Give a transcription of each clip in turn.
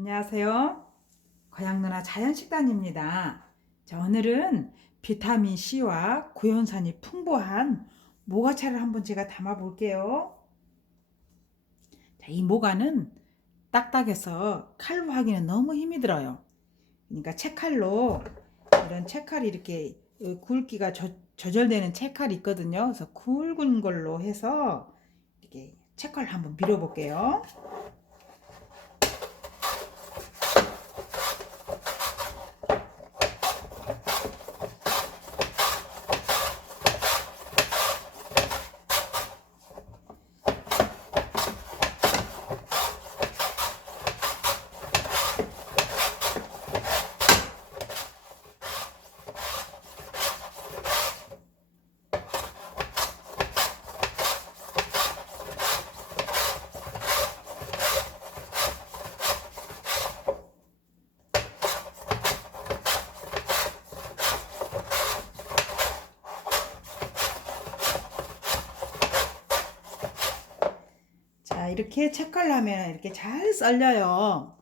안녕하세요. 고향 누나 자연식단입니다. 자, 오늘은 비타민 C와 구연산이 풍부한 모가차를 한번 제가 담아 볼게요. 자, 이 모가는 딱딱해서 칼로 하기는 너무 힘이 들어요. 그러니까 채칼로 이런 채칼이 이렇게 굵기가 저, 조절되는 채칼이 있거든요. 그래서 굵은 걸로 해서 이렇게 채칼 한번 밀어 볼게요. 자, 이렇게 채칼로 하면 이렇게 잘 썰려요.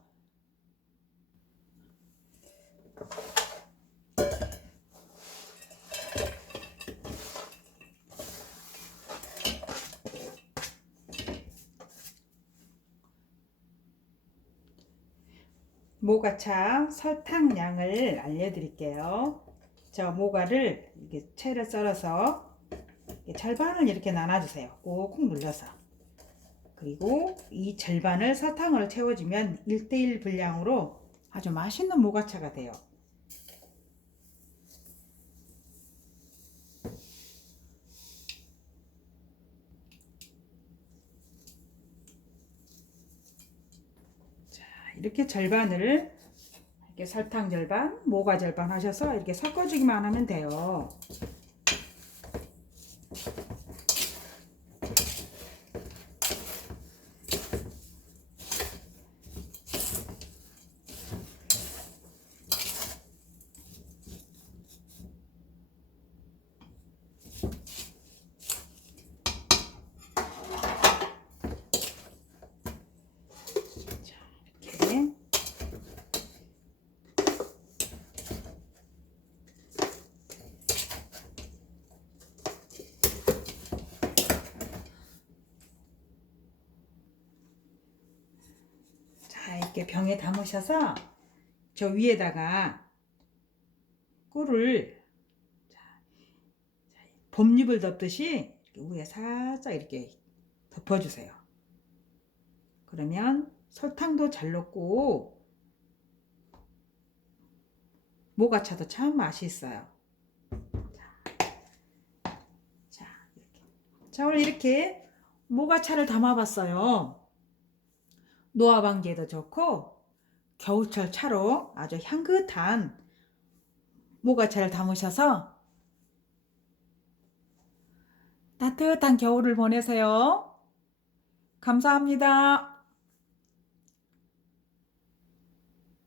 모가차 설탕 양을 알려드릴게요. 저 모가를 이렇게 채를 썰어서 절반을 이렇게 나눠주세요. 꾹꾹 눌러서. 그리고 이 절반을 설탕으로 채워주면 1대1 분량으로 아주 맛있는 모가차가 돼요. 자, 이렇게 절반을 이렇게 설탕 절반, 모가 절반 하셔서 이렇게 섞어주기만 하면 돼요. 이렇게 자 이렇게 병에 담으셔서 저 위에다가 꿀을 봄잎을 덮듯이 위에 살짝 이렇게 덮어주세요. 그러면 설탕도 잘 녹고 모가 차도 참 맛있어요. 자, 자 이렇게. 자 오늘 이렇게 모가 차를 담아봤어요. 노화방기에도 좋고 겨울철 차로 아주 향긋한 모가차를 담으셔서 따뜻한 겨울을 보내세요. 감사합니다.